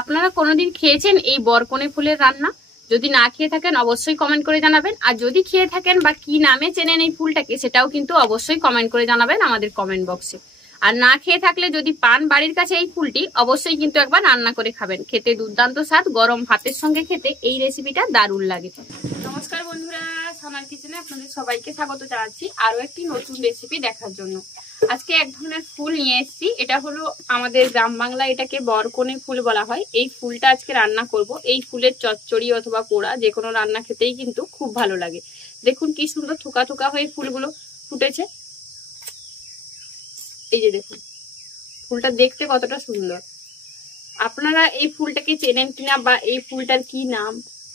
আপনারা কোনোদিন খেয়েছেন এই বরকনে ফুলের রান্না? যদি না খেয়ে থাকেন অবশ্যই কমেন্ট করে জানাবেন, আর যদি খেয়ে থাকেন বা কি নামে চেনেন এই ফুলটাকে সেটাও কিন্তু অবশ্যই কমেন্ট করে জানাবেন আমাদের কমেন্ট বক্সে। আর না খেয়ে থাকলে যদি পান বাড়ির কাছে এই ফুলটি, অবশ্যই কিন্তু একবার রান্না করে খাবেন। খেতে দুর্দান্ত স্বাদ, গরম ভাতের সঙ্গে খেতে এই রেসিপিটা দারুণ লাগে। নমস্কার বন্ধুরা, সানার কিচেনে আপনাদের সবাইকে স্বাগত জানাচ্ছি আরো একটি নতুন রেসিপি দেখার জন্য। আজকে এক ধরনের ফুল নিয়ে এসেছি, এটা হলো আমাদের গ্রাম বাংলা এটাকে বরকনে ফুল বলা হয়। এই ফুলটা আজকে রান্না করব। এই ফুলের চচ্চড়ি অথবা পোড়া যে কোনো রান্না খেতেই কিন্তু খুব ভালো লাগে। দেখুন কি সুন্দর থোকা থোকা হয়ে ফুলগুলো ফুটেছে। এই যে দেখুন ফুলটা দেখতে কতটা সুন্দর। আপনারা এই ফুলটাকে চেনেন কিনা বা এই ফুলটার কি নাম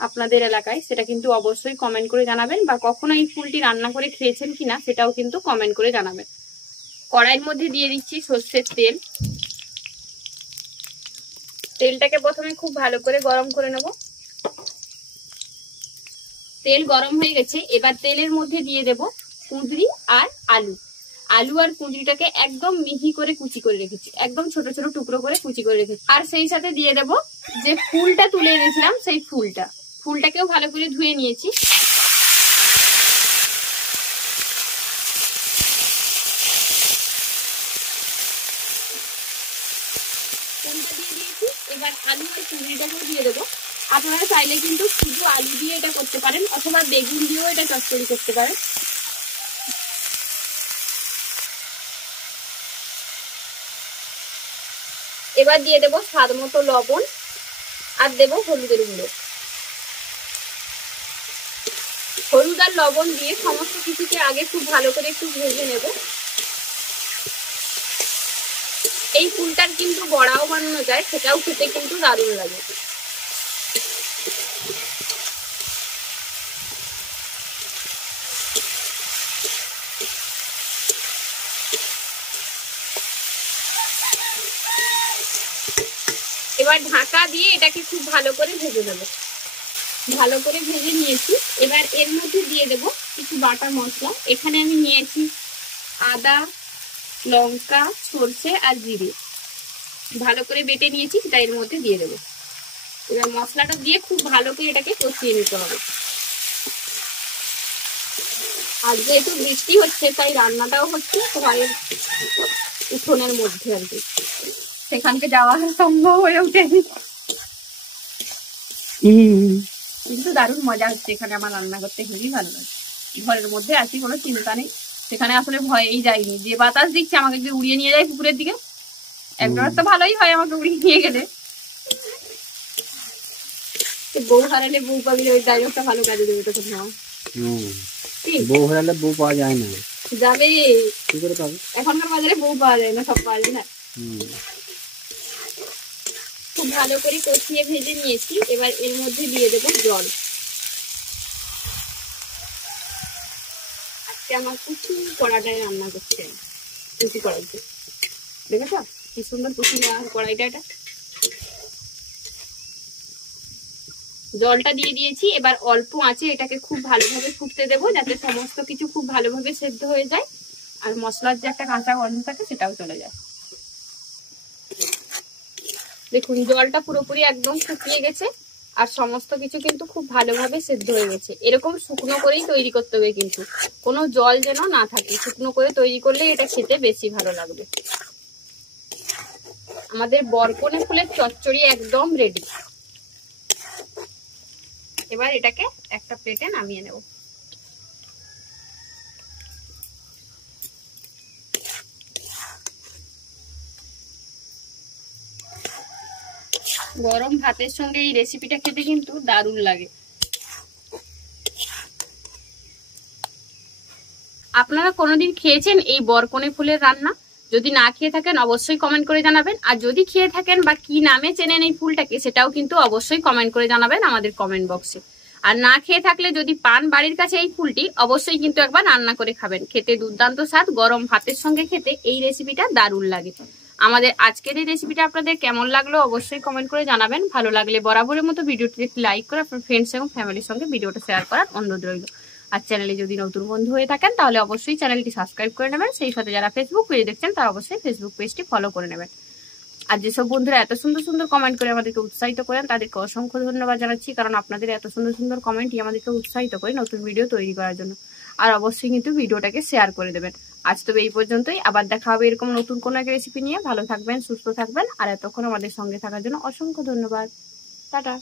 আপনাদের এলাকায় সেটা কিন্তু অবশ্যই কমেন্ট করে জানাবেন, বা কখনো এই ফুলটি রান্না করে খেয়েছেন কিনা সেটাও কিন্তু কমেন্ট করে জানাবেন। কড়াইয়ের মধ্যে দিয়ে দিচ্ছি সর্ষের তেল। তেলটাকে প্রথমে খুব ভালো করে গরম করে নেব। তেল গরম হয়ে গেছে, এবার তেলের মধ্যে দিয়ে দেব কুঁদরি আর আলু। আলু আর কুঁদরিটাকে একদম মিহি করে কুচি করে রেখেছি, একদম ছোট ছোট টুকরো করে কুচি করে রেখেছি। আর সেই সাথে দিয়ে দেব যে ফুলটা তুলে এনেছিলাম সেই ফুলটাকেও ভালো করে ধুয়ে নিয়েছি। ফুলটা দিয়ে দিয়েছি, এবার আলু আর কুঁদরিটাকেও দিয়ে দেবো। আপনারা চাইলে কিন্তু শুধু আলু দিয়ে এটা করতে পারেন, অথবা বেগুন দিয়েও এটা চচ্চড়ি করতে পারেন। এবার দিয়ে দেবো স্বাদ মতো লবণ আর দেবো হলুদের গুঁড়ো। হলুদ আর লবণ দিয়ে সমস্ত কিছুকে আগে খুব ভালো করে একটু ভেজে নেব। এই ফুলটার কিন্তু বড়াও বানানো যায়, সেটাও খেতে কিন্তু দারুণ লাগে। এবার ঢাকা দিয়ে এটাকে খুব ভালো করে ভেজে নেব। ভালো করে ভেজে নিয়েছি, এবার এর মধ্যে দিয়ে দেব কিছু বাটা মশলা। এখানে আমি নিয়েছি আদা, লঙ্কা, সরষে আর জিরে ভালো করে বেটে নিয়েছি, সেটা এর মধ্যে দিয়ে দেবো। এবার মশলাটা দিয়ে খুব ভালো করে এটাকে কষিয়ে নিতে হবে। আর যেহেতু বৃষ্টি হচ্ছে তাই রান্নাটাও হচ্ছে ঘরের উঠোনের মধ্যে আর কি, সেখানকে যাওয়া সম্ভব হয়ে ওঠেনি, কিন্তু দারুণ মজা হচ্ছে এখানে আমার রান্না করতে, খুবই ভালো লাগে। ঘরের মধ্যে আছি, কোনো চিন্তা নেই। সেখানে আসলে ভয়েই যাইনি, যে বাতাস দিচ্ছে আমাকে যদি উড়িয়ে নিয়ে যায় পুকুরের দিকে। একবার তো ভালোই হয় আমাকে উড়িয়ে নিয়ে গেলে। বউ হারালে বউ পাবি, ওই ডায়লগটা ভালো কাজে দেবে তখন। বউ হারালে বউ পাওয়া যায় না, যাবে কি করে পাবে? এখনকার বাজারে বউ পাওয়া যায় না, সব পাওয়া যায় না। খুব ভালো করে কষিয়ে ভেজে নিয়েছি, এবার এর মধ্যে দিয়ে দেবো জল। আজকে আমার কুচি কড়াটায় রান্না করছে, কুচি কড়াইতে দেখেছ কি সুন্দর কুচি কড়াইটা। এটা জলটা দিয়ে দিয়েছি, এবার অল্প আঁচে এটাকে খুব ভালোভাবে ফুটতে দেবো, যাতে সমস্ত কিছু খুব ভালোভাবে সেদ্ধ হয়ে যায় আর মশলার যে একটা কাঁচা গন্ধ থাকে সেটাও চলে যায়। দেখুন জলটা পুরোপুরি একদম শুকিয়ে গেছে আর সমস্ত কিছু কিন্তু খুব ভালোভাবে সেদ্ধ হয়ে গেছে। এরকম শুকনো করেই তৈরি করতে হবে, কিন্তু কোনো জল যেন না থাকে। শুকনো করে তৈরি করলে এটা খেতে বেশি ভালো লাগবে। আমাদের বরকনে ফুলের চচ্চড়ি একদম রেডি। এবার এটাকে একটা প্লেটে নামিয়ে নেব। গরম ভাতের সঙ্গে এই রেসিপিটা খেতে কিন্তু দারুণ লাগে। আপনারা কোনোদিন খেয়েছেন এই বরকনে ফুলের রান্না? যদি না খেয়ে থাকেন অবশ্যই কমেন্ট করে জানাবেন, আর যদি খেয়ে থাকেন বা কি নামে চেনেন এই ফুলটাকে সেটাও কিন্তু অবশ্যই কমেন্ট করে জানাবেন আমাদের কমেন্ট বক্সে। আর না খেয়ে থাকলে যদি পান বাড়ির কাছে এই ফুলটি, অবশ্যই কিন্তু একবার রান্না করে খাবেন। খেতে দুর্দান্ত স্বাদ, গরম ভাতের সঙ্গে খেতে এই রেসিপিটা দারুণ লাগে। আমাদের আজকের এই রেসিপিটা আপনাদের কেমন লাগলো অবশ্যই কমেন্ট করে জানাবেন। ভালো লাগলে বরাবরের মতো ভিডিওটি একটি লাইক করে আপনার ফ্রেন্ডস এবং ফ্যামিলির সঙ্গে ভিডিওটা শেয়ার করার অনুরোধ রইল। আর চ্যানেলে যদি নতুন বন্ধু হয়ে থাকেন তাহলে অবশ্যই চ্যানেলটি সাবস্ক্রাইব করে নেবেন। সেই সাথে যারা ফেসবুক পেজে দেখছেন তারা অবশ্যই ফেসবুক পেজটি ফলো করে নেবেন। আর যেসব বন্ধুরা এত সুন্দর সুন্দর কমেন্ট করে আমাদেরকে উৎসাহিত করেন তাদেরকে অসংখ্য ধন্যবাদ জানাচ্ছি, কারণ আপনাদের এত সুন্দর সুন্দর কমেন্টই আমাদেরকে উৎসাহিত করে নতুন ভিডিও তৈরি করার জন্য। আর অবশ্যই কিন্তু ভিডিওটাকে শেয়ার করে দেবেন। আজ তবে এই পর্যন্তই, আবার দেখা হবে এরকম নতুন কোনো এক রেসিপি নিয়ে। ভালো থাকবেন, সুস্থ থাকবেন, আর এতক্ষণ আমাদের সঙ্গে থাকার জন্য অসংখ্য ধন্যবাদ। টাটা।